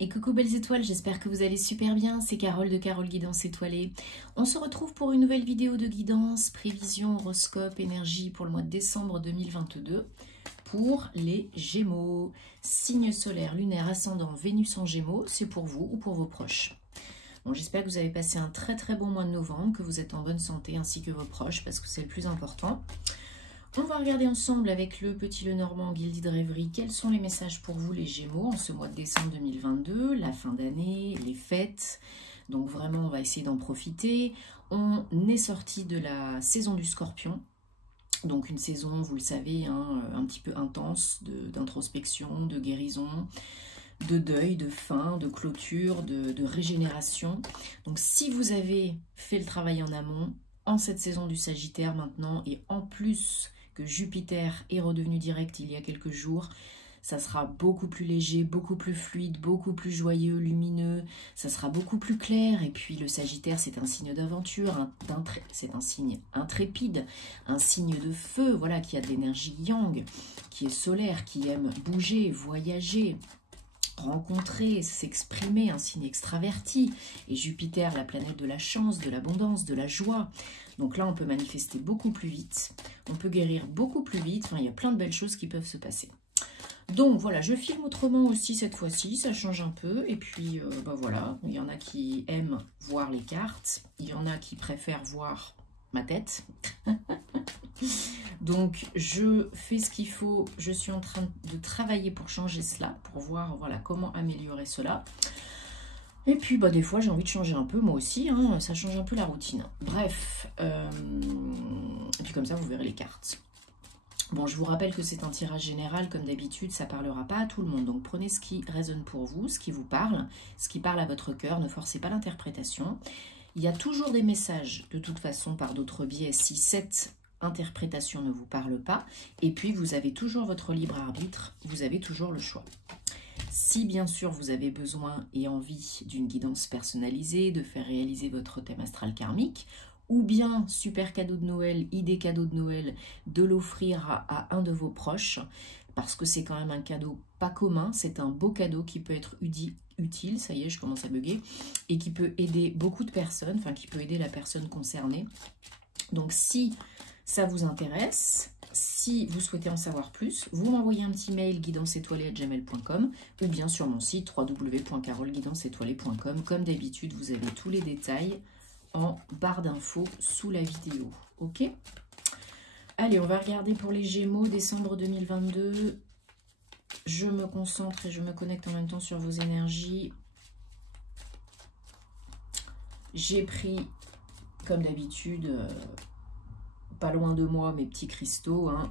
Et coucou belles étoiles, j'espère que vous allez super bien, c'est Carole de Carole Guidance Étoilée. On se retrouve pour une nouvelle vidéo de guidance, prévision, horoscope, énergie pour le mois de décembre 2022 pour les Gémeaux. Signe solaire, lunaire, ascendant, Vénus en Gémeaux, c'est pour vous ou pour vos proches. Bon, j'espère que vous avez passé un très bon mois de novembre, que vous êtes en bonne santé ainsi que vos proches parce que c'est le plus important. On va regarder ensemble avec le petit Lenormand Guilty de Rêverie quels sont les messages pour vous les Gémeaux en ce mois de décembre 2022, la fin d'année, les fêtes. Donc vraiment on va essayer d'en profiter. On est sorti de la saison du Scorpion. Donc une saison, vous le savez, hein, un petit peu intense d'introspection, de guérison, de deuil, de fin, de clôture, de régénération. Donc si vous avez fait le travail en amont, en cette saison du Sagittaire maintenant, et en plus que Jupiter est redevenu direct il y a quelques jours, ça sera beaucoup plus léger, beaucoup plus fluide, beaucoup plus joyeux, lumineux, ça sera beaucoup plus clair. Et puis le Sagittaire, c'est un signe d'aventure, c'est un signe intrépide, un signe de feu, voilà, qui a de l'énergie yang, qui est solaire, qui aime bouger, voyager, rencontrer, s'exprimer, un signe extraverti. Et Jupiter, la planète de la chance, de l'abondance, de la joie. Donc là, on peut manifester beaucoup plus vite, on peut guérir beaucoup plus vite, enfin, il y a plein de belles choses qui peuvent se passer. Donc voilà, je filme autrement aussi cette fois-ci, ça change un peu. Et puis, bah voilà, il y en a qui aiment voir les cartes, il y en a qui préfèrent voir ma tête. Donc je fais ce qu'il faut, je suis en train de travailler pour changer cela, pour voir voilà, comment améliorer cela. Et puis bah, des fois j'ai envie de changer un peu, moi aussi, hein, ça change un peu la routine. Bref, et puis comme ça vous verrez les cartes. Bon, je vous rappelle que c'est un tirage général, comme d'habitude, ça ne parlera pas à tout le monde. Donc prenez ce qui résonne pour vous, ce qui vous parle, ce qui parle à votre cœur, ne forcez pas l'interprétation. Il y a toujours des messages, de toute façon, par d'autres biais, si cette interprétation ne vous parle pas. Et puis, vous avez toujours votre libre arbitre, vous avez toujours le choix. Si, bien sûr, vous avez besoin et envie d'une guidance personnalisée, de faire réaliser votre thème astral karmique, ou bien, super cadeau de Noël, idée cadeau de Noël, de l'offrir à un de vos proches, parce que c'est quand même un cadeau pas commun, c'est un beau cadeau qui peut être utile, ça y est, je commence à bugger, et qui peut aider beaucoup de personnes, enfin qui peut aider la personne concernée. Donc si ça vous intéresse, si vous souhaitez en savoir plus, vous m'envoyez un petit mail guidanceétoilée@gmail.com ou bien sur mon site www.caroleguidanceétoilée.com. Comme d'habitude, vous avez tous les détails en barre d'infos sous la vidéo. Ok? Allez, on va regarder pour les Gémeaux, décembre 2022. Je me concentre et je me connecte en même temps sur vos énergies. J'ai pris, comme d'habitude, pas loin de moi, mes petits cristaux. Hein.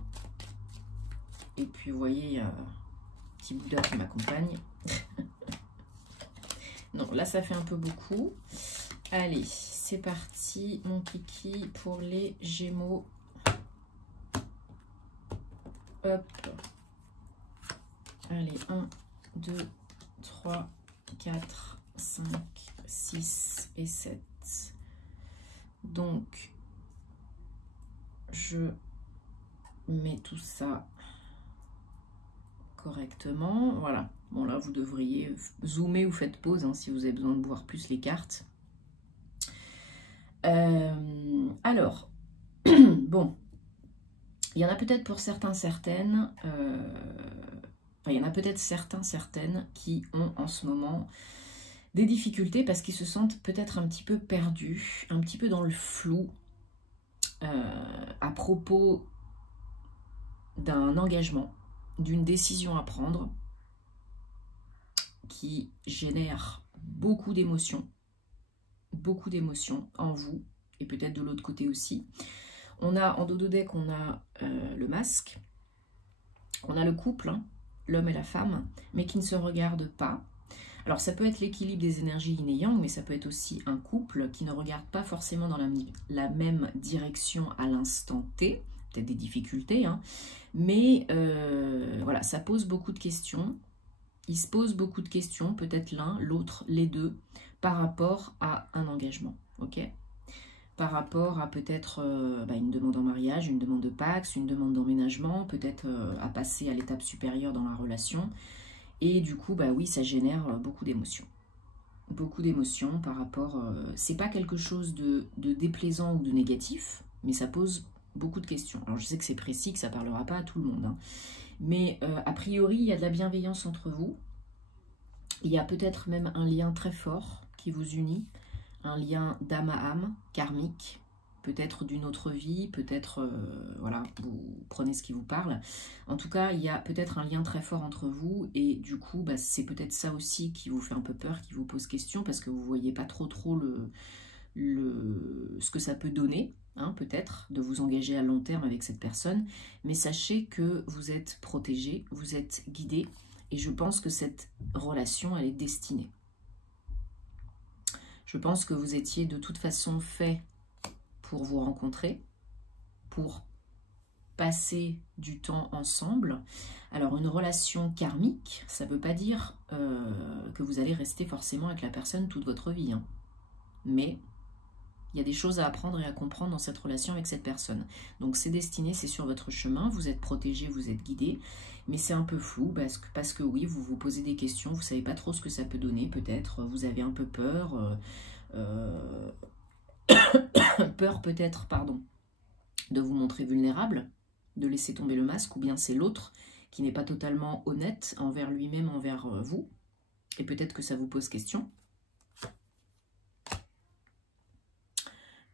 Et puis, vous voyez, il y a un petit Bouddha qui m'accompagne. Non, là, ça fait un peu beaucoup. Allez, c'est parti, mon kiki, pour les Gémeaux. Hop. Allez, 1, 2, 3, 4, 5, 6 et 7. Donc, je mets tout ça correctement. Voilà. Bon, là, vous devriez zoomer ou faites pause hein, si vous avez besoin de voir plus les cartes. Alors, bon, il y en a peut-être pour certains, certaines, il y en a peut-être certains, certaines qui ont en ce moment des difficultés parce qu'ils se sentent peut-être un petit peu perdus, un petit peu dans le flou à propos d'un engagement, d'une décision à prendre qui génère beaucoup d'émotions en vous et peut-être de l'autre côté aussi. On a en dos de deck, on a le masque, on a le couple, hein, l'homme et la femme, mais qui ne se regardent pas. Alors ça peut être l'équilibre des énergies yin et yang, mais ça peut être aussi un couple qui ne regarde pas forcément dans la même direction à l'instant T, peut-être des difficultés, hein, mais voilà, ça pose beaucoup de questions. Ils se posent beaucoup de questions, peut-être l'un, l'autre, les deux, par rapport à un engagement, ok ? Par rapport à peut-être une demande en mariage, une demande de Pacs, une demande d'emménagement, peut-être à passer à l'étape supérieure dans la relation. Et du coup, bah oui, ça génère beaucoup d'émotions. Beaucoup d'émotions par rapport... c'est pas quelque chose de déplaisant ou de négatif, mais ça pose beaucoup de questions. Alors je sais que c'est précis, que ça parlera pas à tout le monde, hein. Mais a priori, il y a de la bienveillance entre vous. Il y a peut-être même un lien très fort qui vous unit, un lien d'âme à âme, karmique, peut-être d'une autre vie, peut-être, voilà, vous prenez ce qui vous parle. En tout cas, il y a peut-être un lien très fort entre vous, et du coup, bah, c'est peut-être ça aussi qui vous fait un peu peur, qui vous pose question, parce que vous ne voyez pas trop ce que ça peut donner, hein, peut-être, de vous engager à long terme avec cette personne. Mais sachez que vous êtes protégé, vous êtes guidé, et je pense que cette relation, elle est destinée. Je pense que vous étiez de toute façon fait pour vous rencontrer, pour passer du temps ensemble. Alors une relation karmique, ça ne veut pas dire que vous allez rester forcément avec la personne toute votre vie, hein. Mais il y a des choses à apprendre et à comprendre dans cette relation avec cette personne. Donc c'est destiné, c'est sur votre chemin, vous êtes protégé, vous êtes guidé, mais c'est un peu flou parce que oui, vous vous posez des questions, vous ne savez pas trop ce que ça peut donner, peut-être, vous avez un peu peur, peur peut-être, pardon, de vous montrer vulnérable, de laisser tomber le masque, ou bien c'est l'autre qui n'est pas totalement honnête envers lui-même, envers vous, et peut-être que ça vous pose question.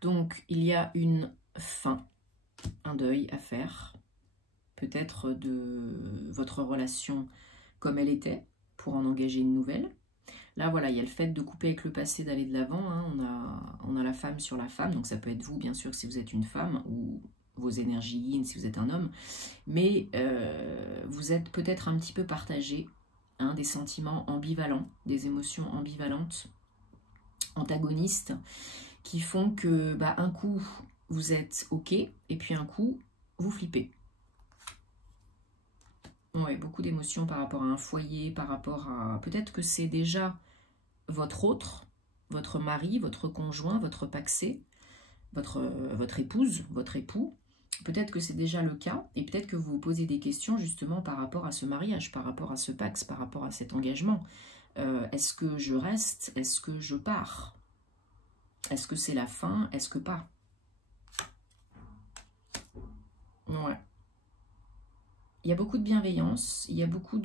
Donc, il y a une fin, un deuil à faire, peut-être de votre relation comme elle était, pour en engager une nouvelle. Là, voilà, il y a le fait de couper avec le passé, d'aller de l'avant, hein. On a la femme sur la femme, donc ça peut être vous, bien sûr, si vous êtes une femme, ou vos énergies yin si vous êtes un homme, mais vous êtes peut-être un petit peu partagé, hein, des sentiments ambivalents, des émotions ambivalentes, antagonistes, qui font que bah, un coup vous êtes ok et puis un coup vous flippez. Ouais, beaucoup d'émotions par rapport à un foyer, par rapport à... Peut-être que c'est déjà votre autre, votre mari, votre conjoint, votre paxé, votre épouse, votre époux. Peut-être que c'est déjà le cas et peut-être que vous vous posez des questions justement par rapport à ce mariage, par rapport à ce pax, par rapport à cet engagement. Est-ce que je reste? Est-ce que je pars? Est-ce que c'est la fin? Est-ce que pas? Ouais. Il y a beaucoup de bienveillance, il y a beaucoup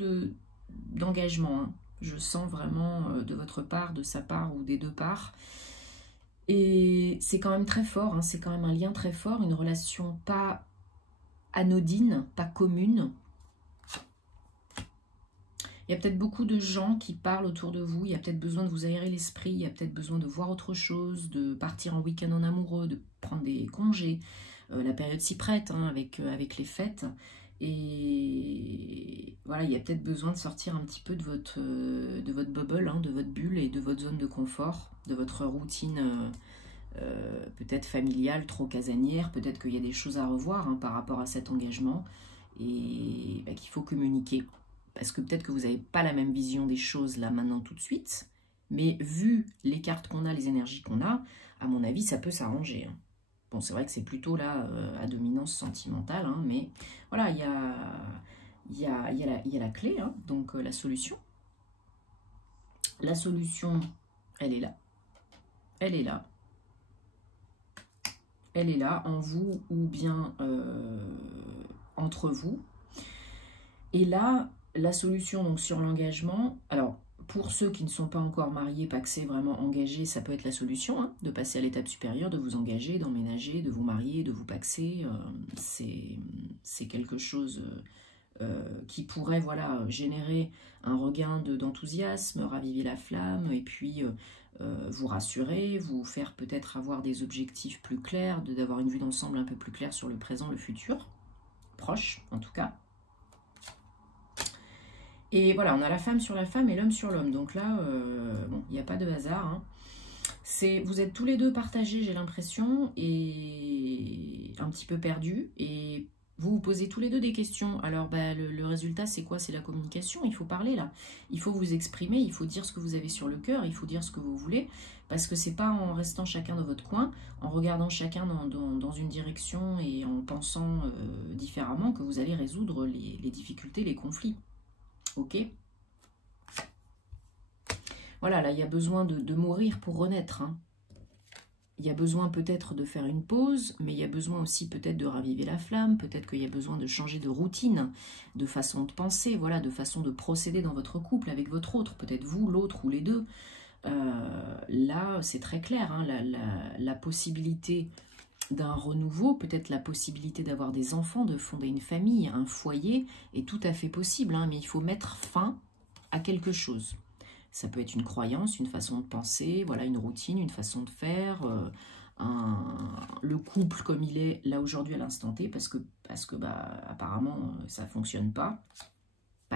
d'engagement, hein. Je sens vraiment de votre part, de sa part ou des deux parts. Et c'est quand même très fort, hein, c'est quand même un lien très fort, une relation pas anodine, pas commune. Il y a peut-être beaucoup de gens qui parlent autour de vous, il y a peut-être besoin de vous aérer l'esprit, il y a peut-être besoin de voir autre chose, de partir en week-end en amoureux, de prendre des congés. La période s'y prête, hein, avec les fêtes. Et voilà, il y a peut-être besoin de sortir un petit peu de votre bubble, hein, de votre bulle et de votre zone de confort, de votre routine peut-être familiale, trop casanière. Peut-être qu'il y a des choses à revoir, hein, par rapport à cet engagement et bah, qu'il faut communiquer. Parce que peut-être que vous n'avez pas la même vision des choses là maintenant tout de suite, mais vu les cartes qu'on a, les énergies qu'on a, à mon avis, ça peut s'arranger, hein. Bon, c'est vrai que c'est plutôt là à dominance sentimentale, hein, mais voilà, il y a la clé, hein, donc la solution. La solution, elle est là. Elle est là. Elle est là, en vous ou bien entre vous. Et là, la solution donc sur l'engagement, alors pour ceux qui ne sont pas encore mariés, paxés, vraiment engagés, ça peut être la solution, hein, de passer à l'étape supérieure, de vous engager, d'emménager, de vous marier, de vous paxer. C'est quelque chose qui pourrait voilà, générer un regain d'enthousiasme, raviver la flamme, et puis vous rassurer, vous faire peut-être avoir des objectifs plus clairs, d'avoir une vue d'ensemble un peu plus claire sur le présent, le futur, proche en tout cas. Et voilà, on a la femme sur la femme et l'homme sur l'homme. Donc là, bon, il n'y a pas de hasard, hein. Vous êtes tous les deux partagés, j'ai l'impression, et un petit peu perdus. Et vous vous posez tous les deux des questions. Alors, bah, le résultat, c'est quoi? C'est la communication. Il faut parler, là. Il faut vous exprimer, il faut dire ce que vous avez sur le cœur, il faut dire ce que vous voulez. Parce que c'est pas en restant chacun dans votre coin, en regardant chacun dans une direction et en pensant différemment que vous allez résoudre les difficultés, les conflits. Ok? Voilà, là, il y a besoin de mourir pour renaître. Hein. Il y a besoin peut-être de faire une pause, mais il y a besoin aussi peut-être de raviver la flamme, peut-être qu'il y a besoin de changer de routine, de façon de penser, voilà, de façon de procéder dans votre couple avec votre autre, peut-être vous, l'autre ou les deux. Là, c'est très clair, hein, la possibilité d'un renouveau, peut-être la possibilité d'avoir des enfants, de fonder une famille, un foyer, est tout à fait possible, hein, mais il faut mettre fin à quelque chose. Ça peut être une croyance, une façon de penser, voilà, une routine, une façon de faire, le couple comme il est là aujourd'hui à l'instant T, parce que bah, apparemment ça ne fonctionne pas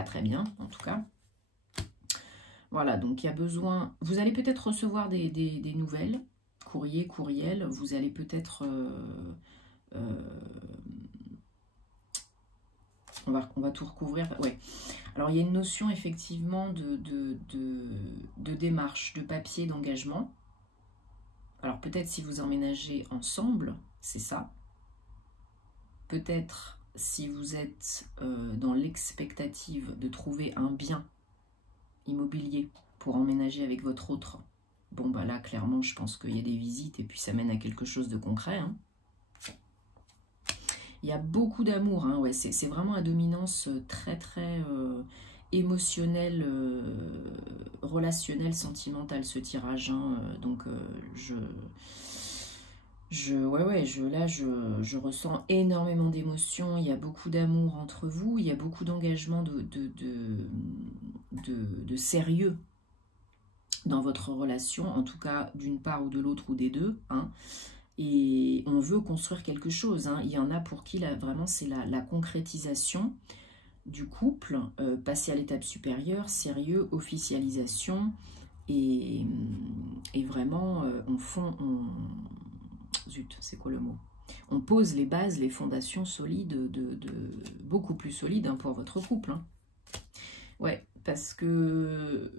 très bien en tout cas. Voilà, donc il y a besoin, vous allez peut-être recevoir des nouvelles, courrier, courriel, vous allez peut-être... on va tout recouvrir, ouais. Alors, il y a une notion, effectivement, de démarche, de papier, d'engagement. Alors, peut-être si vous emménagez ensemble, c'est ça. Peut-être si vous êtes dans l'expectative de trouver un bien immobilier pour emménager avec votre autre. Bon, bah là, clairement, je pense qu'il y a des visites et puis ça mène à quelque chose de concret, hein. Il y a beaucoup d'amour, hein, ouais, c'est vraiment à dominance très émotionnelle, relationnelle, sentimentale ce tirage. Hein, donc là je ressens énormément d'émotions, il y a beaucoup d'amour entre vous, il y a beaucoup d'engagement, de sérieux dans votre relation, en tout cas d'une part ou de l'autre ou des deux, hein. Et on veut construire quelque chose. Hein. Il y en a pour qui, là, vraiment, c'est la concrétisation du couple, passer à l'étape supérieure, sérieux, officialisation. Et vraiment, zut, c'est quoi le mot? On pose les bases, les fondations solides, beaucoup plus solides, hein, pour votre couple. Hein. Ouais, parce que...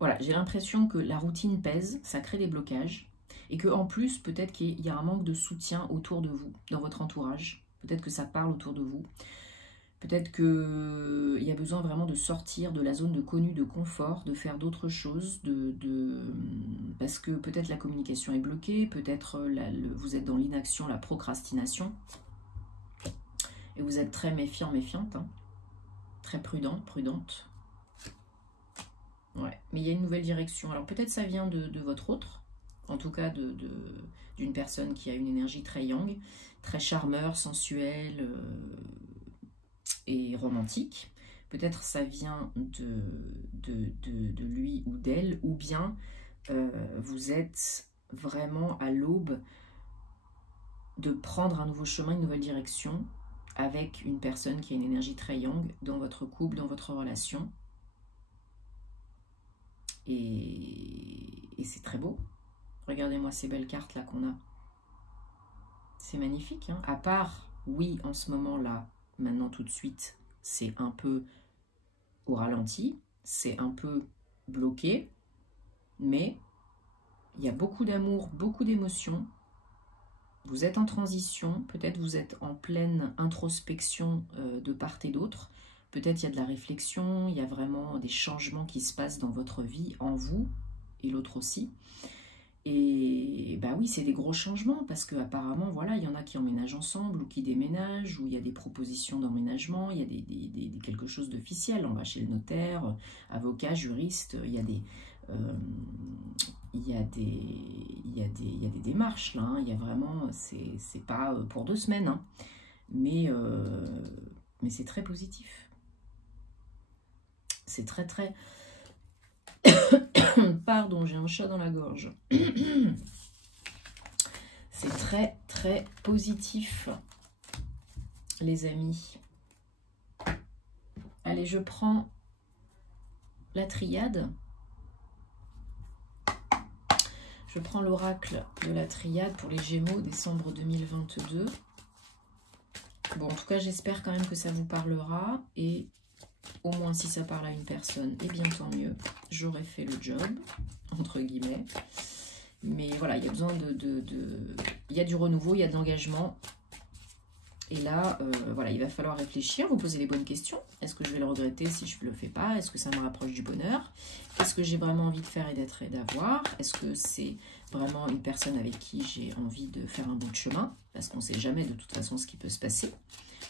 Voilà, j'ai l'impression que la routine pèse, ça crée des blocages, et qu'en plus, peut-être qu'il y a un manque de soutien autour de vous, dans votre entourage. Peut-être que ça parle autour de vous. Peut-être qu'il y a besoin vraiment de sortir de la zone de connu, de confort, de faire d'autres choses, parce que peut-être la communication est bloquée, peut-être vous êtes dans l'inaction, la procrastination, et vous êtes très méfiant, méfiante, hein, très prudent, prudente. Ouais, mais il y a une nouvelle direction. Alors peut-être ça vient de votre autre, en tout cas d'une personne qui a une énergie très yang, très charmeur, sensuel et romantique. Peut-être ça vient de lui ou d'elle, ou bien vous êtes vraiment à l'aube de prendre un nouveau chemin, une nouvelle direction, avec une personne qui a une énergie très yang dans votre couple, dans votre relation. Et c'est très beau. Regardez-moi ces belles cartes là qu'on a. C'est magnifique, hein. À part, oui, en ce moment-là, maintenant tout de suite, c'est un peu au ralenti, c'est un peu bloqué, mais il y a beaucoup d'amour, beaucoup d'émotions. Vous êtes en transition, peut-être vous êtes en pleine introspection de part et d'autre. Peut-être il y a de la réflexion, il y a vraiment des changements qui se passent dans votre vie, en vous, et l'autre aussi. Et bah oui, c'est des gros changements, parce qu'apparemment, voilà, il y en a qui emménagent ensemble, ou qui déménagent, ou il y a des propositions d'emménagement, il y a quelque chose d'officiel, on va chez le notaire, avocat, juriste, il y a des démarches, là, hein, il y a vraiment, c'est pas pour 2 semaines, hein, mais c'est très positif. C'est très... Pardon, j'ai un chat dans la gorge. C'est très positif, les amis. Allez, je prends la triade. Je prends l'oracle de la triade pour les Gémeaux, décembre 2022. Bon, en tout cas, j'espère quand même que ça vous parlera. Et au moins, si ça parle à une personne, eh bien, tant mieux. J'aurais fait le job, entre guillemets. Mais voilà, il y a besoin il y a du renouveau, il y a de l'engagement. Et là, voilà, il va falloir réfléchir, vous poser les bonnes questions. Est-ce que je vais le regretter si je ne le fais pas? Est-ce que ça me rapproche du bonheur? Qu'est-ce que j'ai vraiment envie de faire et d'être et d'avoir? Est-ce que c'est vraiment une personne avec qui j'ai envie de faire un bout de chemin? Parce qu'on ne sait jamais de toute façon ce qui peut se passer.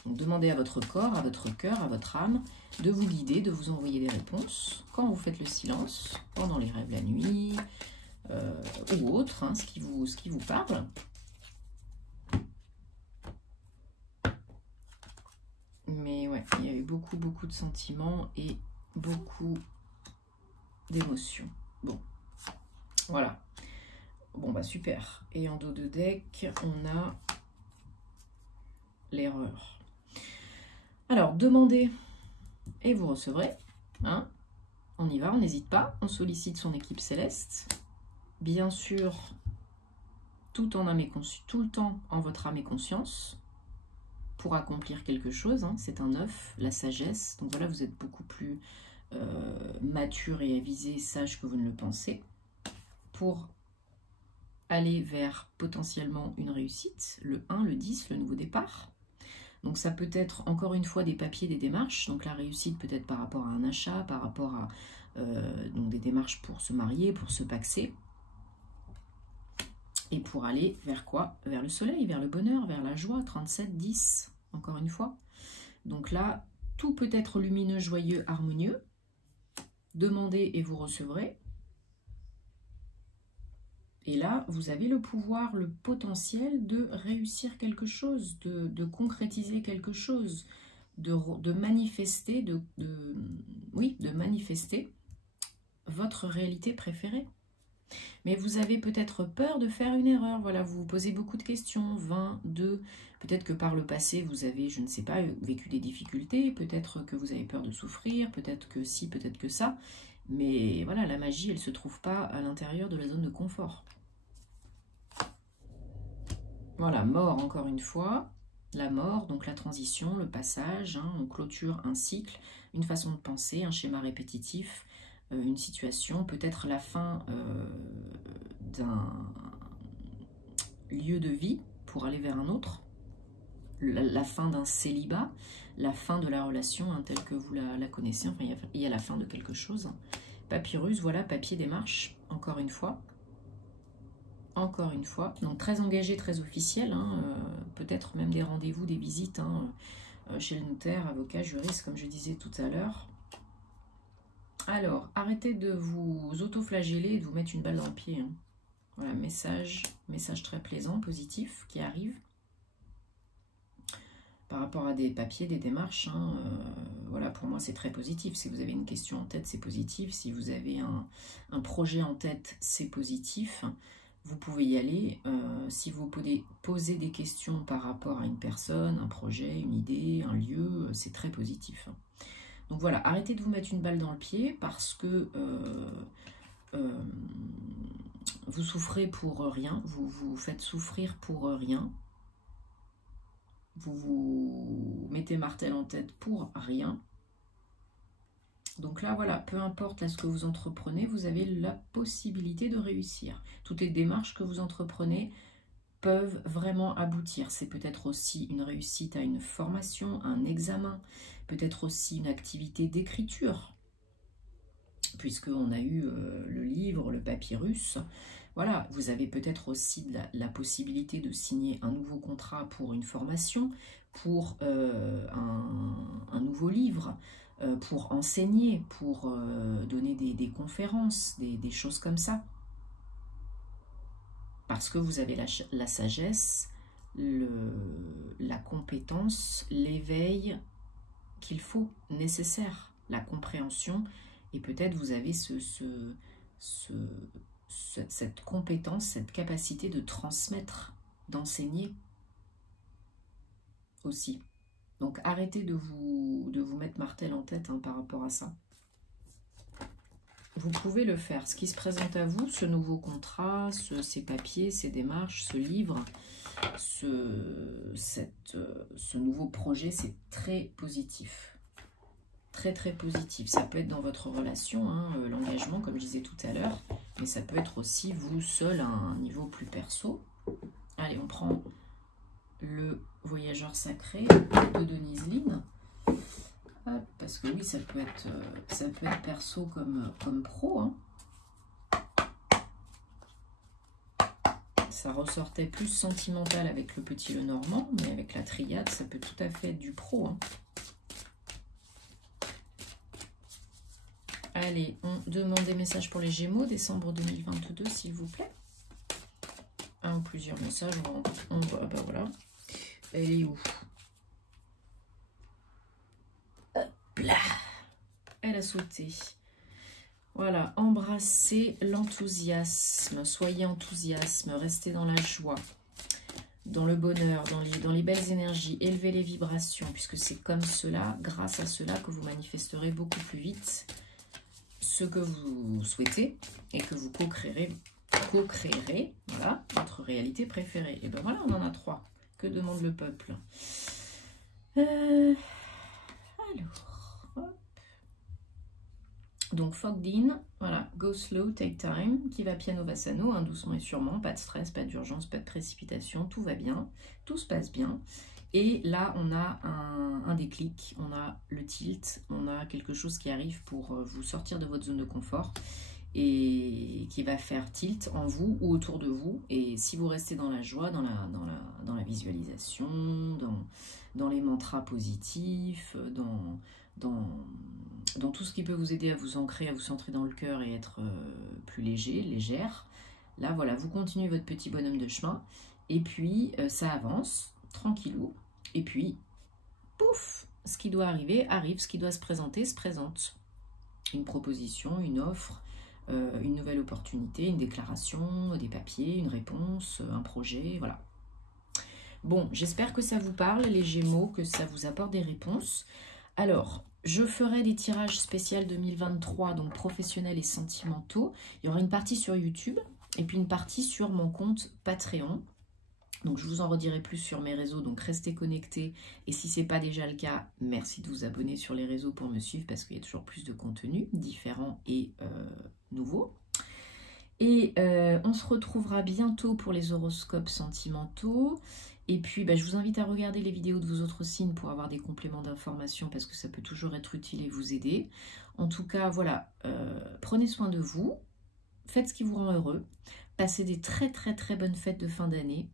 Donc demandez à votre corps, à votre cœur, à votre âme de vous guider, de vous envoyer des réponses. Quand vous faites le silence, pendant les rêves la nuit, ou autre, hein, ce qui vous parle. Mais ouais, il y a eu beaucoup de sentiments et beaucoup d'émotions. Bon, voilà. Bon, bah super. Et en dos de deck, on a l'erreur. Alors, demandez et vous recevrez. Hein, on y va, on n'hésite pas. On sollicite son équipe céleste. Bien sûr, tout le temps en votre âme et conscience. Pour accomplir quelque chose, hein, c'est un 9, la sagesse. Donc voilà, vous êtes beaucoup plus mature et avisé, sage que vous ne le pensez, pour aller vers potentiellement une réussite, le 1, le 10, le nouveau départ. Donc ça peut être encore une fois des papiers, des démarches. Donc la réussite peut être par rapport à un achat, par rapport à donc des démarches pour se marier, pour se paxer. Et pour aller vers quoi? Vers le soleil, vers le bonheur, vers la joie, 37, 10. Encore une fois. Donc là, tout peut être lumineux, joyeux, harmonieux. Demandez et vous recevrez. Et là, vous avez le pouvoir, le potentiel de réussir quelque chose, de concrétiser quelque chose, de manifester, oui, de manifester votre réalité préférée. Mais vous avez peut-être peur de faire une erreur. Voilà, vous vous posez beaucoup de questions. 20, 2, peut-être que par le passé, vous avez, je ne sais pas, vécu des difficultés. Peut-être que vous avez peur de souffrir. Peut-être que si, peut-être que ça. Mais voilà, la magie, elle ne se trouve pas à l'intérieur de la zone de confort. Voilà, mort encore une fois. La mort, donc la transition, le passage. Hein, on clôture un cycle, une façon de penser, un schéma répétitif. Une situation, peut-être la fin d'un lieu de vie pour aller vers un autre, la fin d'un célibat, la fin de la relation hein, telle que vous la connaissez, enfin il y a la fin de quelque chose. Papyrus, voilà, papier, démarche, encore une fois. Encore une fois, donc très engagé, très officiel, hein, peut-être même des rendez-vous, des visites hein, chez le notaire, avocat, juriste, comme je disais tout à l'heure. Alors, arrêtez de vous auto-flageller et de vous mettre une balle dans le pied. Hein. Voilà, message très plaisant, positif qui arrive. Par rapport à des papiers, des démarches, hein, voilà, pour moi c'est très positif. Si vous avez une question en tête, c'est positif. Si vous avez un projet en tête, c'est positif. Vous pouvez y aller. Si vous posez des questions par rapport à une personne, un projet, une idée, un lieu, c'est très positif. Donc voilà, arrêtez de vous mettre une balle dans le pied parce que vous souffrez pour rien, vous vous faites souffrir pour rien, vous vous mettez martel en tête pour rien. Donc là, voilà, peu importe là, ce que vous entreprenez, vous avez la possibilité de réussir. Toutes les démarches que vous entreprenez peuvent vraiment aboutir. C'est peut-être aussi une réussite à une formation, un examen, peut-être aussi une activité d'écriture, puisqu'on a eu le livre, le papyrus. Voilà, vous avez peut-être aussi la possibilité de signer un nouveau contrat pour une formation, pour un nouveau livre, pour enseigner, pour donner des conférences, des choses comme ça. Parce que vous avez la sagesse, la compétence, l'éveil qu'il faut, nécessaire, la compréhension. Et peut-être vous avez cette compétence, cette capacité de transmettre, d'enseigner aussi. Donc arrêtez de vous mettre martel en tête hein, par rapport à ça. Vous pouvez le faire. Ce qui se présente à vous, ce nouveau contrat, ces papiers, ces démarches, ce livre, ce nouveau projet, c'est très positif. Très très positif. Ça peut être dans votre relation, hein, l'engagement, comme je disais tout à l'heure, mais ça peut être aussi vous seul à un niveau plus perso. Allez, on prend le voyageur sacré de Denise Linn. Parce que oui, ça peut être perso comme pro. Hein. Ça ressortait plus sentimental avec le petit Lenormand, mais avec la triade, ça peut tout à fait être du pro. Hein. Allez, on demande des messages pour les Gémeaux, décembre 2022, s'il vous plaît. Un ou plusieurs messages, on va, ben voilà. Elle est où? Hop là. Elle a sauté. Voilà, embrassez l'enthousiasme, soyez enthousiasme, restez dans la joie, dans le bonheur, dans les belles énergies, élevez les vibrations, puisque c'est comme cela, grâce à cela, que vous manifesterez beaucoup plus vite ce que vous souhaitez et que vous co-créerez, voilà, votre réalité préférée. Et ben voilà, on en a 3. Que demande le peuple? Alors, hop. Donc Fogdin, voilà, go slow, take time, qui va piano bassano, hein, doucement et sûrement, pas de stress, pas d'urgence, pas de précipitation, tout va bien, tout se passe bien. Et là, on a un déclic, on a le tilt, on a quelque chose qui arrive pour vous sortir de votre zone de confort et qui va faire tilt en vous ou autour de vous. Et si vous restez dans la joie, dans la visualisation, dans les mantras positifs, dans tout ce qui peut vous aider à vous ancrer, à vous centrer dans le cœur et être plus léger, légère, là, voilà, vous continuez votre petit bonhomme de chemin. Et puis, ça avance, tranquillou. Et puis, pouf, ce qui doit arriver, arrive. Ce qui doit se présenter, se présente. Une proposition, une offre, une nouvelle opportunité, une déclaration, des papiers, une réponse, un projet, voilà. Bon, j'espère que ça vous parle, les Gémeaux, que ça vous apporte des réponses. Alors, je ferai des tirages spéciaux 2023, donc professionnels et sentimentaux. Il y aura une partie sur YouTube et puis une partie sur mon compte Patreon. Donc, je vous en redirai plus sur mes réseaux, donc restez connectés. Et si ce n'est pas déjà le cas, merci de vous abonner sur les réseaux pour me suivre parce qu'il y a toujours plus de contenu différents et nouveaux. Et on se retrouvera bientôt pour les horoscopes sentimentaux. Et puis, je vous invite à regarder les vidéos de vos autres signes pour avoir des compléments d'information parce que ça peut toujours être utile et vous aider. En tout cas, voilà, prenez soin de vous, faites ce qui vous rend heureux, passez des très très très bonnes fêtes de fin d'année.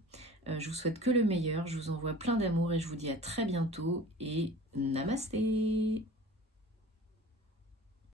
Je vous souhaite que le meilleur, je vous envoie plein d'amour et je vous dis à très bientôt et namasté!